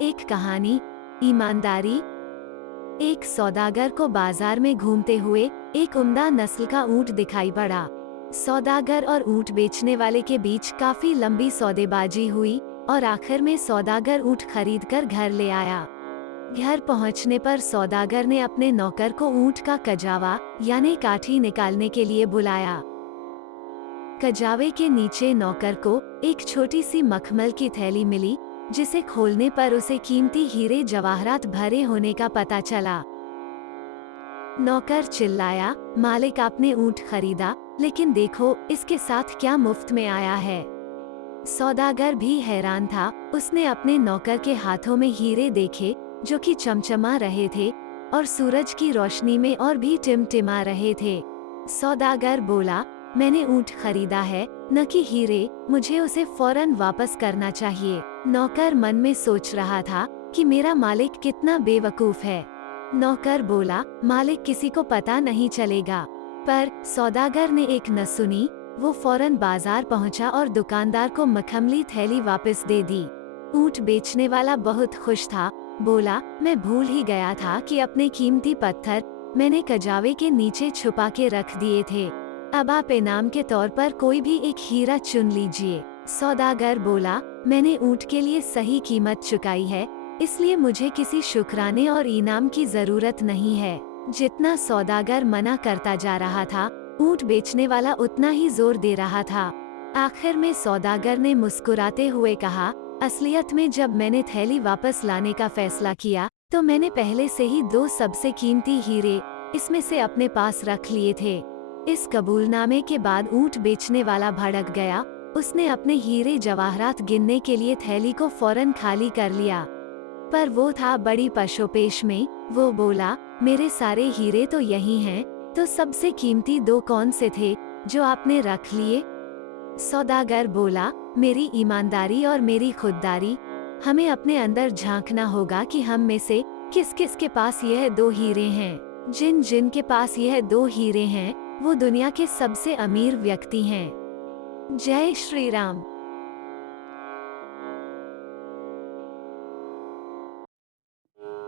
एक कहानी, ईमानदारी। एक सौदागर को बाजार में घूमते हुए एक उम्दा नस्ल का ऊंट दिखाई पड़ा। सौदागर और ऊंट बेचने वाले के बीच काफी लंबी सौदेबाजी हुई और आखिर में सौदागर ऊंट खरीदकर घर ले आया। घर पहुंचने पर सौदागर ने अपने नौकर को ऊंट का कजावा यानी काठी निकालने के लिए बुलाया। कजावे के नीचे नौकर को एक छोटी सी मखमल की थैली मिली, जिसे खोलने पर उसे कीमती हीरे जवाहरात भरे होने का पता चला। नौकर चिल्लाया, मालिक आपने ऊंट खरीदा, लेकिन देखो इसके साथ क्या मुफ्त में आया है। सौदागर भी हैरान था। उसने अपने नौकर के हाथों में हीरे देखे जो कि चमचमा रहे थे और सूरज की रोशनी में और भी टिमटिमा रहे थे। सौदागर बोला, मैंने ऊंट खरीदा है, न कि हीरे, मुझे उसे फौरन वापस करना चाहिए। नौकर मन में सोच रहा था कि मेरा मालिक कितना बेवकूफ है। नौकर बोला, मालिक किसी को पता नहीं चलेगा। पर सौदागर ने एक न सुनी। वो फौरन बाजार पहुंचा और दुकानदार को मखमली थैली वापस दे दी। ऊंट बेचने वाला बहुत खुश था। बोला, मैं भूल ही गया था कि अपने कीमती पत्थर मैंने कजावे के नीचे छुपा के रख दिए थे। अब आप इनाम के तौर पर कोई भी एक हीरा चुन लीजिए। सौदागर बोला, मैंने ऊंट के लिए सही कीमत चुकाई है, इसलिए मुझे किसी शुक्राने और इनाम की जरूरत नहीं है। जितना सौदागर मना करता जा रहा था, ऊंट बेचने वाला उतना ही जोर दे रहा था। आखिर में सौदागर ने मुस्कुराते हुए कहा, असलियत में जब मैंने थैली वापस लाने का फैसला किया तो मैंने पहले से ही 2 सबसे कीमती हीरे इसमें से अपने पास रख लिए थे। इस कबूलनामे के बाद ऊंट बेचने वाला भड़क गया। उसने अपने हीरे जवाहरात गिनने के लिए थैली को फौरन खाली कर लिया, पर वो था बड़ी पशोपेश में। वो बोला, मेरे सारे हीरे तो यही हैं, तो सबसे कीमती 2 कौन से थे जो आपने रख लिए? सौदागर बोला, मेरी ईमानदारी और मेरी खुददारी। हमें अपने अंदर झांकना होगा कि हम में से किस किस के पास यह 2 हीरे हैं। जिन जिन के पास यह 2 हीरे हैं वो दुनिया के सबसे अमीर व्यक्ति हैं। जय श्री राम।